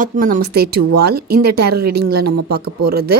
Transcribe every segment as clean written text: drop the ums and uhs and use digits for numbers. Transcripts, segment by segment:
ஆத்ம நமஸ்தே to all. இந்த tarot ரீடிங்கில் நம்ம பார்க்க போகிறது,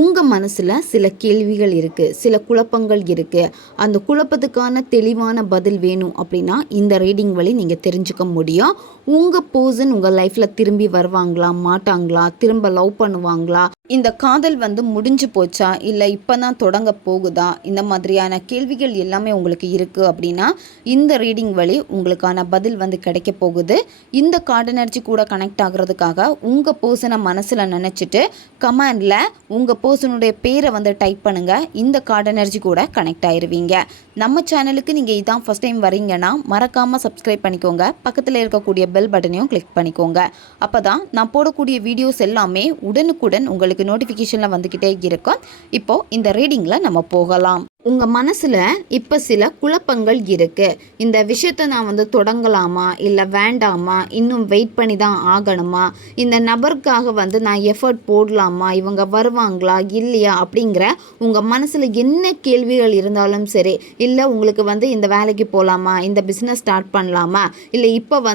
உங்கள் மனசில் சில கேள்விகள் இருக்குது, சில குழப்பங்கள் இருக்குது. அந்த குழப்பத்துக்கான தெளிவான பதில் வேணும் அப்படின்னா இந்த ரீடிங் வழி நீங்கள் தெரிஞ்சுக்க முடியும். உங்கள் பர்சன் உங்கள் லைஃப்பில் திரும்பி வருவாங்களா, மாட்டாங்களா, திரும்ப லவ் பண்ணுவாங்களா, இந்த காதல் முடிஞ்சு போச்சா, இல்லை இப்போ தான் தொடங்க போகுதா, இந்த மாதிரியான கேள்விகள் எல்லாமே உங்களுக்கு இருக்குது அப்படின்னா இந்த ரீடிங் வழி உங்களுக்கான பதில் கிடைக்க போகுது. இந்த கார்டு எனர்ஜி கூட கனெக்ட் ஆகிறதுக்காக உங்கள் பர்சனை மனசில் நினச்சிட்டு கமெண்டில் உங்கள் பர்சனுடைய பேரை டைப் பண்ணுங்கள். இந்த கார்டு எனர்ஜி கூட கனெக்ட் ஆயிருவீங்க. நம்ம சேனலுக்கு நீங்கள் இதான் ஃபஸ்ட் டைம் வரீங்கன்னா மறக்காமல் சப்ஸ்கிரைப் பண்ணிக்கோங்க. பக்கத்தில் இருக்கக்கூடிய பெல் பட்டனையும் கிளிக் பண்ணிக்கோங்க. அப்போ தான் நான் போடக்கூடிய வீடியோஸ் எல்லாமே உடனுக்குடன் உங்களுக்கு நோட்டிஃபிகேஷனில் வந்துக்கிட்டே இருக்கும். இப்போது இந்த ரீடிங்கில் நம்ம போகலாம். உங்கள் மனசில் இப்போ சில குழப்பங்கள் இருக்குது. இந்த விஷயத்தை நான் தொடங்கலாமா, இல்லை வேண்டாமா, இன்னும் வெயிட் பண்ணி தான் ஆகணுமா, இந்த நபருக்காக நான் எஃபர்ட் போடலாமா, இவங்க வருவாங்களா இல்லையா அப்படிங்கிற உங்கள் மனசில் என்ன கேள்விகள் இருந்தாலும் சரி, இல்லை உங்களுக்கு இந்த வேலைக்கு போகலாமா, இந்த பிஸ்னஸ் ஸ்டார்ட் பண்ணலாமா, இல்லை இப்போ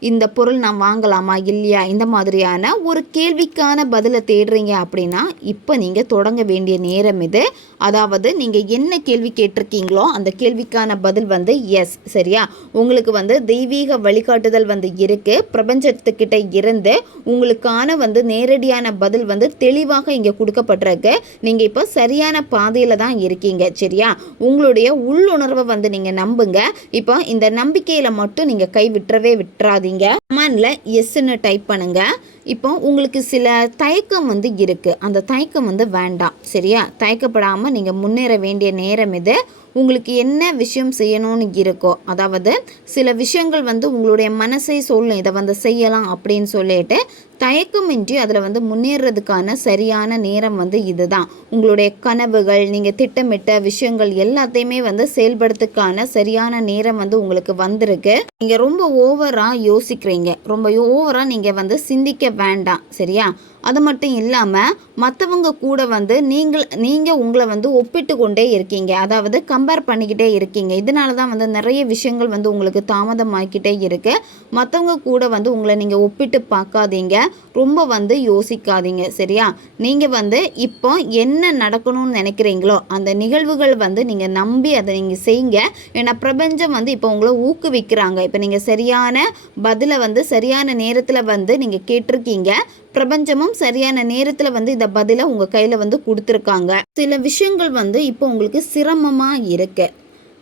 இந்த பொருள் நான் வாங்கலாமா இல்லையா, இந்த மாதிரியான ஒரு கேள்விக்கான பதிலை தேடுறீங்க அப்படின்னா இப்போ நீங்கள் தொடங்க வேண்டிய நேரம் இது. அதாவது நீங்கள் என்ன கேள்வி கேட்டிருக்கீங்களோ அந்த கேள்விக்கான பதில் எஸ். சரியா? உங்களுக்கு தெய்வீக வழிகாட்டுதல் இருக்கு. பிரபஞ்சத்துக்கிட்ட இருந்து உங்களுக்கான நேரடியான பதில் தெளிவாக இங்கே கொடுக்கப்பட்டிருக்கு. நீங்கள் இப்போ சரியான பாதையில் தான் இருக்கீங்க. சரியா? உங்களுடைய உள்ளுணர்வை நீங்கள் நம்புங்க. இப்போ இந்த நம்பிக்கையில் மட்டும் நீங்கள் கை விட்டுறாதீங்க. கமெண்டில் எஸ்ன்னு டைப் பண்ணுங்க. இப்போ உங்களுக்கு சில தயக்கம் இருக்குது. அந்த தயக்கம் வேண்டாம். சரியா? தயக்கப்படாமல் நீங்கள் முன்னேற வேண்டிய நேரம் இது. உங்களுக்கு என்ன விஷயம் செய்யணும்னு இருக்கோ, அதாவது சில விஷயங்கள் உங்களுடைய மனசை சொல்லும், இதை செய்யலாம் அப்படின்னு சொல்லிட்டு தயக்கமின்றி அதில் முன்னேறதுக்கான சரியான நேரம் இதுதான். உங்களுடைய கனவுகள், நீங்கள் திட்டமிட்ட விஷயங்கள் எல்லாத்தையுமே செயல்படுறதுக்கான சரியான நேரம் உங்களுக்கு வந்திருக்கு. நீங்கள் ரொம்ப ஓவராக யோசிக்கிறீங்க, ரொம்ப ஓவராக நீங்கள் சிந்திக்க வேண்டாம். சரியா? அது மட்டும் இல்லாமல் மற்றவங்க கூட நீங்கள் உங்களை ஒப்பிட்டு கொண்டே இருக்கீங்க, அதாவது கம்பேர் பண்ணிக்கிட்டே இருக்கீங்க. இதனால தான் நிறைய விஷயங்கள் உங்களுக்கு தாமதமாகிக்கிட்டே இருக்குது. மற்றவங்க கூட உங்களை நீங்கள் ஒப்பிட்டு பார்க்காதீங்க, ரொம்ப யோசிக்காதீங்க. சரியா? நீங்கள் இப்போ என்ன நடக்கணும்னு நினைக்கிறீங்களோ அந்த நிகழ்வுகள் நீங்கள் நம்பி அதை நீங்கள் செய்யுங்க. ஏன்னா பிரபஞ்சம் இப்போ உங்களை ஊக்குவிக்கிறாங்க. இப்போ நீங்கள் சரியான பதிலை சரியான நேரத்தில் நீங்கள் கேட்டிருக்கீங்க. பிரபஞ்சமும் சரியான நேரத்தில் இந்த பதிலை உங்கள் கையில் கொடுத்துருக்காங்க. சில விஷயங்கள் இப்போ உங்களுக்கு சிரமமாக இருக்கு.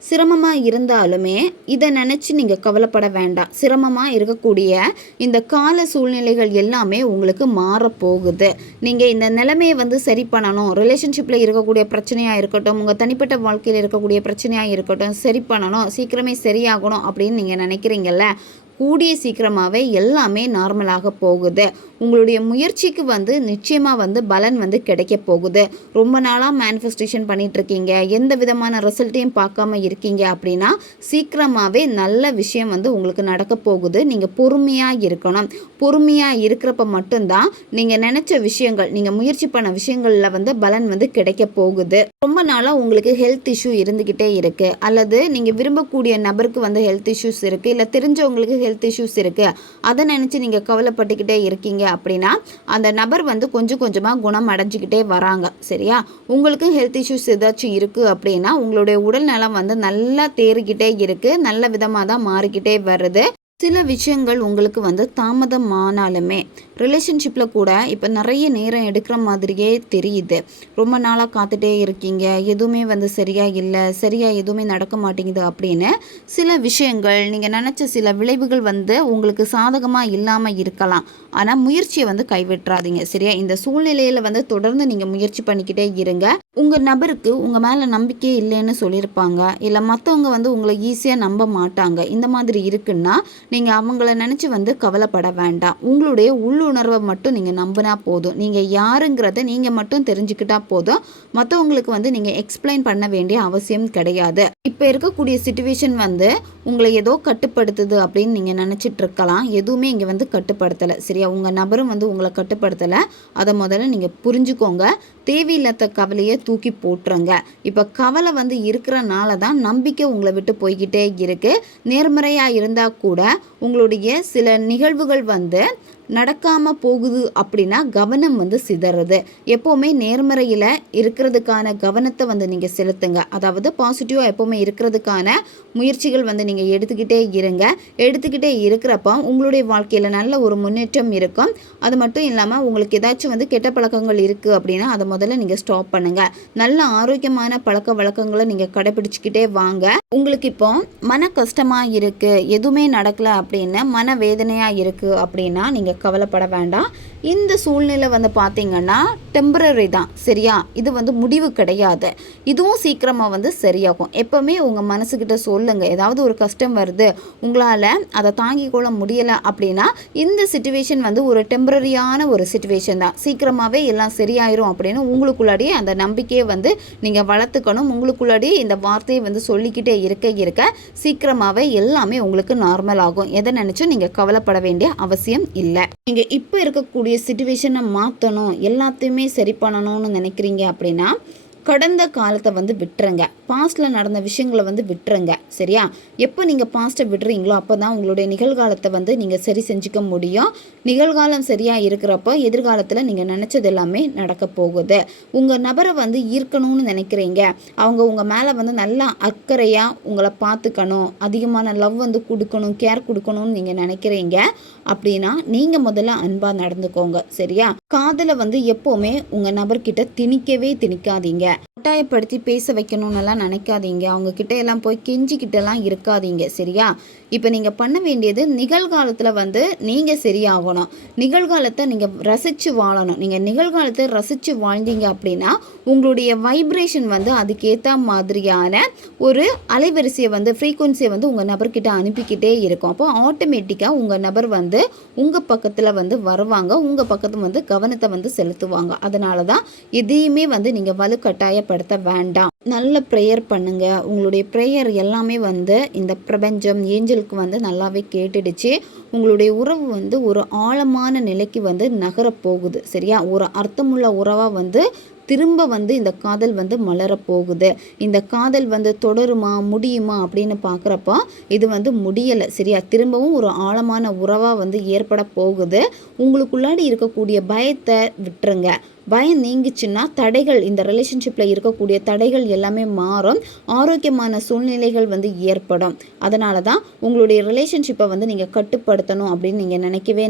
சிரமமாக இருந்தாலுமே இதை நினச்சி நீங்கள் கவலைப்பட வேண்டாம். சிரமமாக இருக்கக்கூடிய இந்த கால சூழ்நிலைகள் எல்லாமே உங்களுக்கு மாறப்போகுது. நீங்கள் இந்த நிலைமையை சரி பண்ணணும். ரிலேஷன்ஷிப்பில் இருக்கக்கூடிய பிரச்சனையாக இருக்கட்டும், உங்கள் தனிப்பட்ட வாழ்க்கையில் இருக்கக்கூடிய பிரச்சனையாக இருக்கட்டும், சரி பண்ணணும், சீக்கிரமே சரியாகணும் அப்படின்னு நீங்கள் நினைக்கிறீங்கல்ல, கூடிய சீக்கிரமாகவே எல்லாமே நார்மலாக போகுது. உங்களுடைய முயற்சிக்கு நிச்சயமாக பலன் கிடைக்க போகுது. ரொம்ப நாளாக மேனிஃபெஸ்டேஷன் பண்ணிகிட்ருக்கீங்க, எந்த விதமான ரிசல்ட்டையும் பார்க்காம இருக்கீங்க அப்படின்னா சீக்கிரமாகவே நல்ல விஷயம் உங்களுக்கு நடக்க போகுது. நீங்கள் பொறுமையாக இருக்கணும். பொறுமையாக இருக்கிறப்ப மட்டும்தான் நீங்கள் நினச்ச விஷயங்கள், நீங்கள் முயற்சி பண்ண விஷயங்களில் பலன் கிடைக்க போகுது. ரொம்ப நாளாக உங்களுக்கு ஹெல்த் இஷ்யூ இருந்துக்கிட்டே இருக்குது, அல்லது நீங்கள் விரும்பக்கூடிய நபருக்கு ஹெல்த் இஷ்யூஸ் இருக்குது, இல்லை தெரிஞ்சவங்களுக்கு ஹெல்த் இஷ்யூஸ் இருக்குது, அதை நினச்சி நீங்கள் கவலைப்பட்டுக்கிட்டே இருக்கீங்க அப்படின்னா அந்த நபர் கொஞ்சம் கொஞ்சமாக குணம் அடைஞ்சிக்கிட்டே வராங்க. சரியா? உங்களுக்கும் ஹெல்த் இஷ்யூஸ் ஏதாச்சும் இருக்குது அப்படின்னா உங்களுடைய உடல் நலம் நல்லா தேறிக்கிட்டே இருக்குது, நல்ல விதமாக தான் மாறிக்கிட்டே வருது. சில விஷயங்கள் உங்களுக்கு தாமதமானாலுமே ரிலேஷன்ஷிப்பில் கூட இப்போ நிறைய நேரம் எடுக்கிற மாதிரியே தெரியுது. ரொம்ப நாளாக காத்துட்டே இருக்கீங்க, எதுவுமே சரியாக இல்லை, சரியாக எதுவுமே நடக்க மாட்டேங்குது அப்படின்னு சில விஷயங்கள், நீங்கள் நினச்ச சில விளைவுகள் உங்களுக்கு சாதகமாக இல்லாமல் இருக்கலாம். ஆனால் முயற்சியை கைவிட்டுறாதீங்க. சரியா? இந்த சூழ்நிலையில் தொடர்ந்து நீங்கள் முயற்சி பண்ணிக்கிட்டே இருங்க. உங்கள் நபருக்கு உங்கள் மேலே நம்பிக்கையே இல்லைன்னு சொல்லியிருப்பாங்க, இல்லை மற்றவங்க உங்களை ஈஸியாக நம்ப மாட்டாங்க. இந்த மாதிரி இருக்குன்னா நீங்கள் அவங்கள நினச்சி கவலைப்பட வேண்டாம். உங்களுடைய உள்ளுணர்வை மட்டும் நீங்கள் நம்பினா போதும். நீங்கள் யாருங்கிறத நீங்கள் மட்டும் தெரிஞ்சுக்கிட்டா போதும். மற்றவங்களுக்கு நீங்கள் எக்ஸ்பிளைன் பண்ண வேண்டிய அவசியம் கிடையாது. இப்போ இருக்கக்கூடிய சிச்சுவேஷன் உங்களை ஏதோ கட்டுப்படுத்துது அப்படின்னு நீங்கள் நினச்சிட்டு இருக்கலாம். எதுவுமே இங்கே கட்டுப்படுத்தலை. சரியா? உங்கள் நபரும் உங்களை கட்டுப்படுத்தலை. அதை முதல்ல நீங்கள் புரிஞ்சுக்கோங்க. தேவையில்லாத கவலையை தூக்கி போட்டுருங்க. இப்போ கவலை இருக்கிறனால தான் நம்பிக்கை உங்களை விட்டு போய்கிட்டே இருக்குது. நேர்மறையாக இருந்தால் கூட உங்களுடைய சில நிகழ்வுகள் நடக்காமல் போகுது அப்படின்னா கவனம் வந்து சிதறது. எப்போவுமே நேர்மறையில் இருக்கிறதுக்கான கவனத்தை வந்து நீங்கள் செலுத்துங்க. அதாவது பாசிட்டிவாக எப்போவுமே இருக்கிறதுக்கான முயற்சிகள் வந்து நீங்கள் எடுத்துக்கிட்டே இருங்க. எடுத்துக்கிட்டே இருக்கிறப்ப உங்களுடைய வாழ்க்கையில் நல்ல ஒரு முன்னேற்றம் இருக்கும். அது மட்டும் இல்லாமல் உங்களுக்கு ஏதாச்சும் வந்து கெட்ட பழக்கங்கள் இருக்குது அப்படின்னா அதை முதல்ல நீங்கள் ஸ்டாப் பண்ணுங்கள். நல்ல ஆரோக்கியமான பழக்க வழக்கங்களை நீங்கள் கடைபிடிச்சிக்கிட்டே வாங்க. உங்களுக்கு இப்போ மன கஷ்டமாக இருக்குது, எதுவுமே நடக்கலை அப்படின்னு மன வேதனையாக இருக்குது அப்படின்னா நீங்கள் கவலைப்பட வேண்டாம். இந்த சூழ்நிலை வந்து பார்த்தீங்கன்னா டெம்பரரி தான், சரியா? இது வந்து முடிவு கிடையாது. இதுவும் சீக்கிரமாக வந்து சரியாகும். எப்போவுமே உங்கள் மனசுக்கிட்ட சொல்லுங்கள், ஏதாவது ஒரு கஷ்டம் வருது, உங்களால் அதை தாங்கிக் கொள்ள முடியலை அப்படின்னா இந்த சிச்சுவேஷன் வந்து ஒரு டெம்பரரியான ஒரு சிச்சுவேஷன் தான், சீக்கிரமாகவே எல்லாம் சரியாயிரும் அப்படின்னு உங்களுக்குள்ளாடியே அந்த நம்பிக்கையை வந்து நீங்கள் வளர்த்துக்கணும். உங்களுக்குள்ளாடியே இந்த வார்த்தையை வந்து சொல்லிக்கிட்டே இருக்க சீக்கிரமாகவே எல்லாமே உங்களுக்கு நார்மல் ஆகும். எதை நினச்சும் நீங்கள் கவலைப்பட வேண்டிய அவசியம் இல்லை. நீங்கள் இப்போ இருக்கக்கூடிய சிச்சுவேஷனை மாற்றணும், எல்லாத்தையுமே சரி பண்ணணும்னு நினைக்கிறீங்க அப்படின்னா கடந்த காலத்தை வந்து விட்டுருங்க. பாஸ்ட்டில் நடந்த விஷயங்களை வந்து விட்டுருங்க, சரியா? எப்போ நீங்கள் பாஸ்ட்டை விடுறீங்களோ அப்போ தான் உங்களுடைய நிகழ்காலத்தை வந்து நீங்கள் சரி செஞ்சுக்க முடியும். நிகழ்காலம் சரியாக இருக்கிறப்போ எதிர்காலத்தில் நீங்கள் நினச்சது எல்லாமே நடக்க போகுது. உங்கள் நபரை வந்து ஈர்க்கணும்னு நினைக்கிறீங்க, அவங்க உங்கள் மேலே வந்து நல்லா அக்கறையாக உங்களை பார்த்துக்கணும், அதிகமான லவ் வந்து கொடுக்கணும், கேர் கொடுக்கணும்னு நீங்கள் நினைக்கிறீங்க அப்படின்னா நீங்கள் முதல்ல அன்பாக நடந்துக்கோங்க, சரியா? காதலை வந்து எப்போவுமே உங்கள் நபர்கிட்ட திணிக்காதீங்க. கட்டாயப்படுத்தி பேச வைக்கணும்னுலாம் நினைக்காதீங்க. அவங்க கிட்ட எல்லாம் போய் கெஞ்சிக்கிட்டலாம் இருக்காதீங்க, சரியா? இப்போ நீங்கள் பண்ண வேண்டியது நிகழ்காலத்தில் வந்து நீங்கள் சரியாகணும். நிகழ்காலத்தை நீங்கள் ரசித்து வாழணும். நீங்கள் நிகழ்காலத்தை ரசித்து வாழ்ந்தீங்க அப்படின்னா உங்களுடைய வைப்ரேஷன் வந்து அதுக்கேற்ற மாதிரியான ஒரு அலைவரிசையை வந்து ஃப்ரீக்குவன்சியை வந்து உங்கள் நபர்கிட்ட அனுப்பிக்கிட்டே இருக்கும். அப்போ ஆட்டோமேட்டிக்காக உங்கள் நபர் வந்து உங்கள் பக்கத்தில் வந்து வருவாங்க, உங்கள் பக்கத்தில் வந்து கவனத்தை வந்து செலுத்துவாங்க. அதனால தான் எதையுமே வந்து நீங்கள் வலுக்கட்டாயப்படுத்த வேண்டாம். நல்ல ப்ரேயர் பண்ணுங்க. உங்களுடைய ப்ரேயர் எல்லாமே வந்து இந்த பிரபஞ்சம் ஏஞ்சலுக்கு வந்து நல்லாவே கேட்டுடுச்சு. உங்களுடைய உறவு வந்து ஒரு ஆழமான நிலைக்கு வந்து நகரப்போகுது, சரியா? ஒரு அர்த்தமுள்ள உறவாக வந்து திரும்ப வந்து இந்த காதல் வந்து மலரப்போகுது. இந்த காதல் வந்து தொடருமா முடியுமா அப்படின்னு பார்க்குறப்போ இது வந்து முடியலை, சரியா? திரும்பவும் ஒரு ஆழமான உறவாக வந்து ஏற்பட போகுது. உங்களுக்குள்ளாடி இருக்கக்கூடிய பயத்தை விட்டுருங்க. பயம் நீங்கிச்சுன்னா தடைகள், இந்த ரிலேஷன்ஷிப்பில் இருக்கக்கூடிய தடைகள் எல்லாமே மாறும். ஆரோக்கியமான சூழ்நிலைகள் வந்து ஏற்படும். அதனால தான் உங்களுடைய ரிலேஷன்ஷிப்பை வந்து நீங்கள் கட்டுப்படுத்தணும் அப்படின்னு நீங்கள்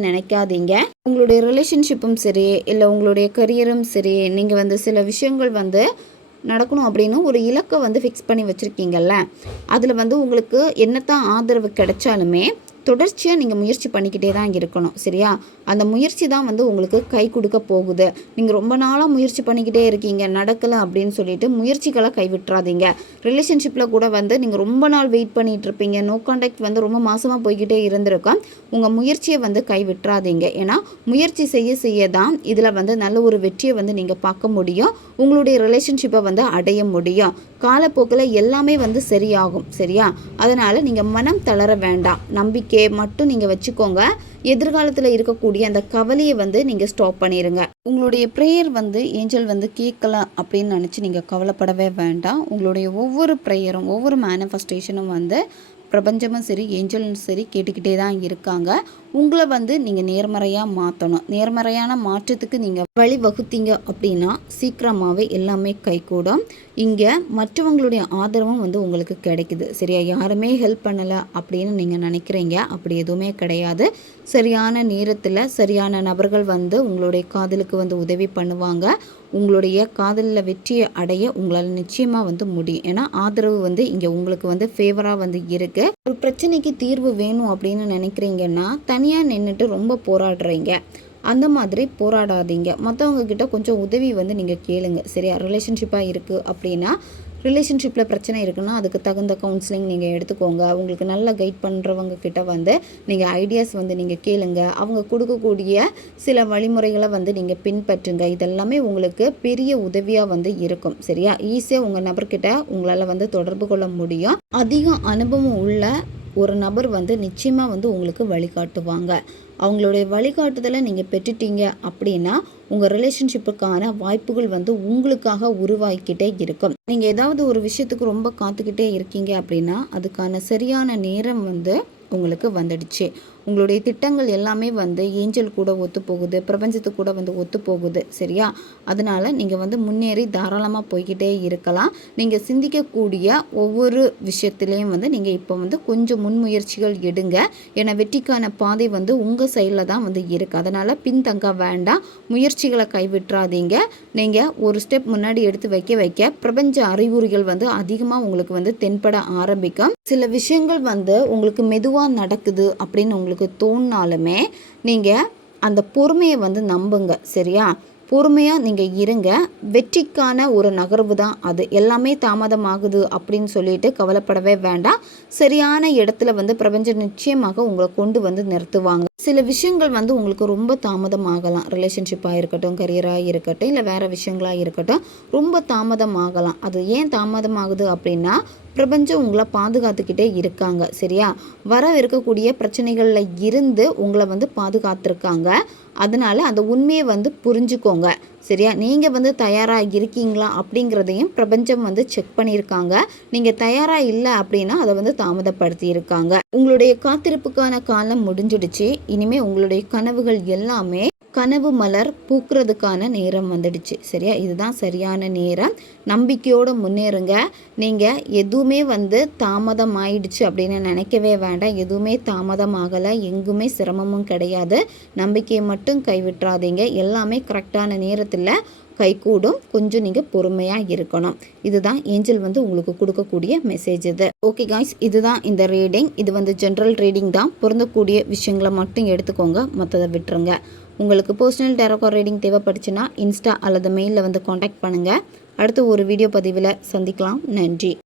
நினைக்காதீங்க. உங்களுடைய ரிலேஷன்ஷிப்பும் சரி, இல்லை உங்களுடைய கரியரும் சரி, நீங்கள் வந்து சில விஷயங்கள் வந்து நடக்கணும் அப்படின்னு ஒரு இலக்கை வந்து ஃபிக்ஸ் பண்ணி வச்சுருக்கீங்கல்ல, அதில் வந்து உங்களுக்கு என்னத்தான் ஆதரவு கிடைச்சாலுமே தொடர்ச்சியாக நீங்கள் முயற்சி பண்ணிக்கிட்டே தான் இருக்கணும், சரியா? அந்த முயற்சி தான் வந்து உங்களுக்கு கை கொடுக்க போகுது. நீங்கள் ரொம்ப நாளாக முயற்சி பண்ணிக்கிட்டே இருக்கீங்க, நடக்கலை அப்படின்னு சொல்லிட்டு முயற்சிகளை கைவிட்டுறாதீங்க. ரிலேஷன்ஷிப்பில் கூட வந்து நீங்கள் ரொம்ப நாள் வெயிட் பண்ணிகிட்டு இருப்பீங்க, நோ கான்டாக்ட் வந்து ரொம்ப மாதமாக போய்கிட்டே இருந்திருக்கோம். உங்கள் முயற்சியை வந்து கைவிட்டுறாதீங்க. ஏன்னா முயற்சி செய்ய தான் இதில் வந்து நல்ல ஒரு வெற்றியை வந்து நீங்கள் பார்க்க முடியும், உங்களுடைய ரிலேஷன்ஷிப்பை வந்து அடைய முடியும். காலப்போக்கில் எல்லாமே வந்து சரியாகும், சரியா? அதனால் நீங்கள் மனம் தளர வேண்டாம், நம்பிக்கை மட்டும் நீங்கள் வச்சுக்கோங்க. எதிர்காலத்தில் இருக்கக்கூடிய அந்த கவலையை வந்து நீங்கள் ஸ்டாப் பண்ணிடுங்க. உங்களுடைய ப்ரேயர் வந்து ஏஞ்சல் வந்து கேட்கல அப்படின்னு நினச்சி நீங்கள் கவலைப்படவே வேண்டாம். உங்களுடைய ஒவ்வொரு ப்ரேயரும் ஒவ்வொரு மேனிஃபெஸ்டேஷனும் வந்து பிரபஞ்சமும் சரி ஏஞ்சலும் சரி கேட்டுக்கிட்டே தான் இருக்காங்க. உங்களை வந்து நீங்கள் நேர்மறையாக மாற்றணும். நேர்மறையான மாற்றத்துக்கு நீங்கள் வழி வகுத்தீங்க அப்படின்னா சீக்கிரமாகவே எல்லாமே கைகூடும். இங்கே மற்றவங்களுடைய ஆதரவும் வந்து உங்களுக்கு கிடைக்குது, சரியா? யாருமே ஹெல்ப் பண்ணலை அப்படின்னு நீங்கள் நினைக்கிறீங்க, அப்படி எதுவுமே கிடையாது. சரியான நேரத்தில் சரியான நபர்கள் வந்து உங்களுடைய காதலுக்கு வந்து உதவி பண்ணுவாங்க. உங்களுடைய காதலில் வெற்றியை அடைய உங்களால் நிச்சயமாக வந்து முடியும். ஏன்னா ஆதரவு வந்து இங்கே உங்களுக்கு வந்து ஃபேவராக வந்து இருக்குது. ஒரு பிரச்சனைக்கு தீர்வு வேணும் அப்படின்னு நினைக்கிறீங்கன்னா தனியாக நின்றுட்டு ரொம்ப போராடுறீங்க, அந்த மாதிரி போராடாதீங்க. மற்றவங்க கிட்ட கொஞ்சம் உதவி வந்து நீங்கள் கேளுங்க, சரியா? ரிலேஷன்ஷிப்பாக இருக்குது அப்படின்னா, ரிலேஷன்ஷிப்பில் பிரச்சனை இருக்குன்னா அதுக்கு தகுந்த கவுன்சிலிங் நீங்கள் எடுத்துக்கோங்க. உங்களுக்கு நல்லா கைட் பண்ணுறவங்க கிட்ட வந்து நீங்கள் ஐடியாஸ் வந்து நீங்கள் கேளுங்க. அவங்க கொடுக்கக்கூடிய சில வழிமுறைகளை வந்து நீங்கள் பின்பற்றுங்க. இதெல்லாமே உங்களுக்கு பெரிய உதவியாக வந்து இருக்கும், சரியா? ஈஸியாக உங்கள் நபர்கிட்ட உங்களால் வந்து தொடர்பு கொள்ள முடியும். அதிக அனுபவம் உள்ள ஒரு நபர் வந்து நிச்சயமாக வந்து உங்களுக்கு வழிகாட்டுவாங்க. அவங்களுடைய வழிகாட்டுதலை நீங்கள் பெற்றுட்டீங்க அப்படின்னா உங்கள் ரிலேஷன்ஷிப்புக்கான வாய்ப்புகள் வந்து உங்களுக்காக உருவாக்கிட்டே இருக்கும். நீங்கள் ஏதாவது ஒரு விஷயத்துக்கு ரொம்ப காத்துக்கிட்டே இருக்கீங்க அப்படின்னா அதுக்கான சரியான நேரம் வந்து உங்களுக்கு வந்துடுச்சு. உங்களுடைய திட்டங்கள் எல்லாமே வந்து ஏஞ்சல் கூட ஒத்து போகுது, பிரபஞ்சத்து கூட வந்து ஒத்து போகுது. சரியா? அதனால் நீங்கள் வந்து முன்னேறி தாராளமாக போய்கிட்டே இருக்கலாம். நீங்கள் சிந்திக்கக்கூடிய ஒவ்வொரு விஷயத்துலேயும் வந்து நீங்கள் இப்போ வந்து கொஞ்சம் முன்முயற்சிகள் எடுங்க. ஏன்னா வெற்றிக்கான பாதை வந்து உங்கள் சைடில் தான் வந்து இருக்குது. அதனால் பின்தங்க வேண்டாம், முயற்சிகளை கைவிட்டுறாதீங்க. நீங்கள் ஒரு ஸ்டெப் முன்னாடி எடுத்து வைக்க பிரபஞ்ச அறிகுறிகள் வந்து அதிகமாக உங்களுக்கு வந்து தென்பட ஆரம்பிக்கும். சில விஷயங்கள் வந்து உங்களுக்கு மெதுவாக நடக்குது அப்படின்னு உங்களுக்கு தோணினாலுமே நீங்கள் அந்த பொறுமையை வந்து நம்புங்க. சரியா? பொறுமையாக நீங்கள் இருங்க. வெற்றிக்கான ஒரு நகர்வு தான் அது. எல்லாமே தாமதமாகுது அப்படின்னு சொல்லிட்டு கவலைப்படவே வேண்டாம். சரியான இடத்துல வந்து பிரபஞ்சம் நிச்சயமாக உங்களை கொண்டு வந்து நிறுத்துவாங்க. சில விஷயங்கள் வந்து உங்களுக்கு ரொம்ப தாமதமாகலாம். ரிலேஷன்ஷிப்பாக இருக்கட்டும், கரியராக இருக்கட்டும், இல்லை வேறு விஷயங்களாக இருக்கட்டும், ரொம்ப தாமதமாகலாம். அது ஏன் தாமதமாகுது அப்படின்னா பிரபஞ்சம் உங்களை பாதுகாத்துக்கிட்டே இருக்காங்க. சரியா? வர இருக்கக்கூடிய பிரச்சனைகளில் இருந்து உங்களை வந்து பாதுகாத்துருக்காங்க. அதனால் அந்த உண்மையை வந்து புரிஞ்சுக்கோங்க. சரியா? நீங்கள் வந்து தயாராக இருக்கீங்களா அப்படிங்கிறதையும் பிரபஞ்சம் வந்து செக் பண்ணியிருக்காங்க. நீங்கள் தயாராக இல்லை அப்படின்னா அதை வந்து தாமதப்படுத்தி இருக்காங்க. உங்களுடைய காத்திருப்புக்கான காலம் முடிஞ்சிடுச்சு. இனிமேல் உங்களுடைய கனவுகள் எல்லாமே கனவு மலர் பூக்கிறதுக்கான நேரம் வந்துடுச்சு. சரியா? இதுதான் சரியான நேரம். நம்பிக்கையோடு முன்னேறுங்க. நீங்கள் எதுவுமே வந்து தாமதம் ஆயிடுச்சு அப்படின்னு நினைக்கவே வேண்டாம். எதுவுமே தாமதம் ஆகலை, எங்குமே சிரமமும் கிடையாது. நம்பிக்கையை மட்டும் கைவிட்டுறாதீங்க. எல்லாமே கரெக்டான நேரத்தில் கைகூடும். கொஞ்சம் நீங்கள் பொறுமையாக இருக்கணும். இதுதான் ஏஞ்சல் வந்து உங்களுக்கு கொடுக்கக்கூடிய மெசேஜ் இது. ஓகே காய்ஸ், இதுதான் இந்த ரீடிங். இது வந்து ஜென்ரல் ரீடிங் தான். பொருந்தக்கூடிய விஷயங்களை மட்டும் எடுத்துக்கோங்க, மற்றதை விட்டுருங்க. உங்களுக்கு பர்சனல் டேரோ ரீடிங் தேவைப்படுச்சுன்னா இன்ஸ்டா அல்லது மெயிலில் வந்து காண்டாக்ட் பண்ணுங்கள். அடுத்து ஒரு வீடியோ பதிவில் சந்திக்கலாம். நன்றி.